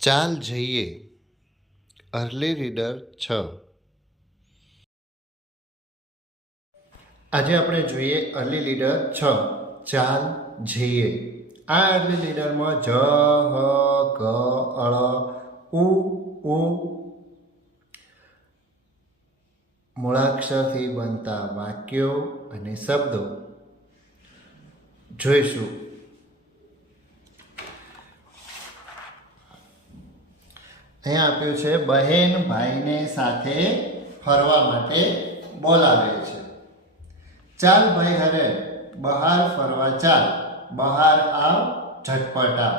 ચાલ જઈએ. Early reader છ. આજે આપણે જોઈએ અર્લી લીડર છ. ચાલ જઈએ. આ અર્લી લીડરમાં જ, હ, ક, અળ, ઉ ઉ મૂળાક્ષરથી બનતા વાક્યો અને શબ્દો. જોઈશું. અહીંયા આપ્યું છે બહેન ભાઈને સાથે ફરવા માટે બોલાવે છે. ચાલ ભાઈ હરે, બહાર ફરવા ચાલ, બહાર આવ, ઝટપટ આવ.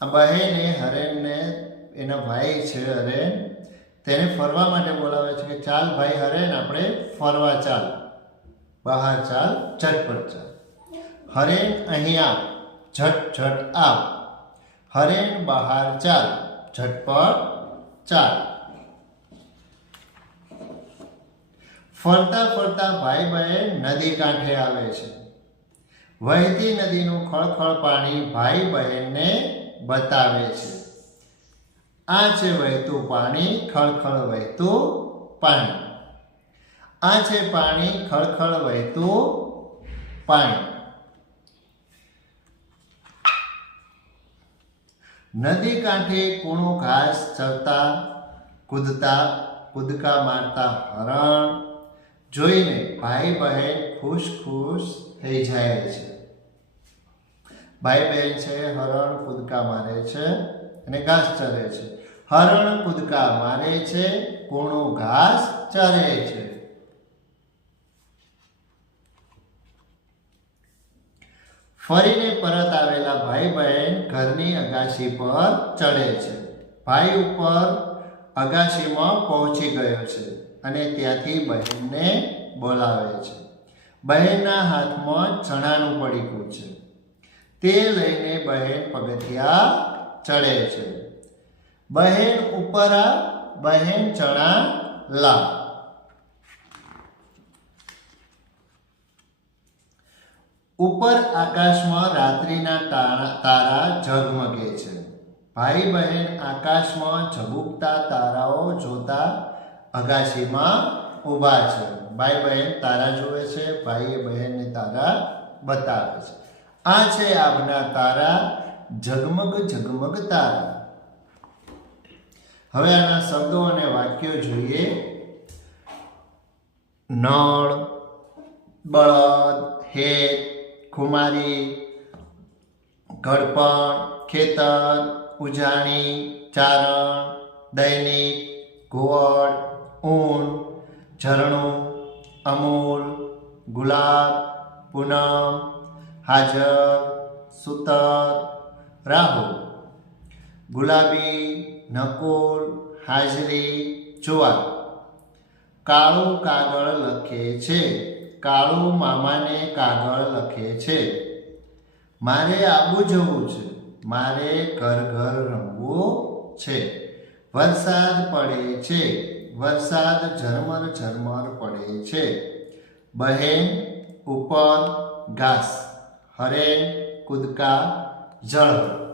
આ બહેને હરેનને, એના ભાઈ છે હરેન, તેને ફરવા માટે બોલાવે છે કે ચાલ ભાઈ હરેન, આપણે ફરવા ચાલ, બહાર ચાલ, ઝટપટ ચાલ. હરેન, અહીં આવ ઝટ ઝટ આવ. હરેન, બહાર ચાલ ઝટપટ ચાલ ફરતા ફરતા ભાઈ બહેન નદી કાંઠે આવે છે. વહેતી નદીનું ખળખળ પાણી ભાઈ બહેનને બતાવે છે. આ છે વહેતું પાણી, ખળખળ વહેતું પાણી. આ છે પાણી, ખળખળ વહેતું પાણી. નદી કાંઠે કૂણું ઘાસ ચરતા, કૂદતા, કૂદકા મારતા હરણ જોઈને ભાઈ બહેન ખુશ ખુશ થઈ જાય છે. ભાઈ બહેન છે, હરણ કૂદકા મારે છે અને ઘાસ ચરે છે. હરણ કૂદકા મારે છે, કૂણું ઘાસ ચરે છે. ફરીને પરત આવેલા ભાઈ બહેન ઘરની અગાશી પર ચડે છે. ભાઈ ઉપર અગાશીમાં પહોંચી ગયો છે અને ત્યાંથી બહેનને બોલાવે છે. બહેનના હાથમાં ચણાનું પડીકું છે. તે લઈને બહેન પગથિયા ચડે છે. બહેન ઉપર બહેન ચણા લા. ઉપર આકાશમાં રાત્રિના તારા ઝગમગે છે. ભાઈ બહેન આકાશમાં ઝબુકતા તારાઓ જોતા અગાશીમાં ઊભા છે. ભાઈ બહેન તારા જુએ છે ભાઈએ બહેનને તારા બતાવે છે. આ છે આપના તારા ઝગમગ ઝગમગ તારા. હવે આના શબ્દો અને વાક્યો જોઈએ. નળ, બળદ, હેત ખુમારી ઘડપણ, ખેતર, ઉજાણી, ચારણ, દૈનિક ઘુવડ ઊન, ઝરણું, અમૂલ, ગુલાબ, પૂનમ, હાજર, સુતર, રાહુ, ગુલાબી, નકુલ, હાજરી, જુવાર, કાળું કાગળ લખે છે. કાળું મામાને કાગળ લખે છે. મારે આબુ જવું છે. મારે ઘર ઘર રમવું છે. વરસાદ પડે છે. વરસાદ ઝરમર ઝરમર પડે છે. બહેન, ઉપર ઘાસ. હરેન કૂદકા જળ.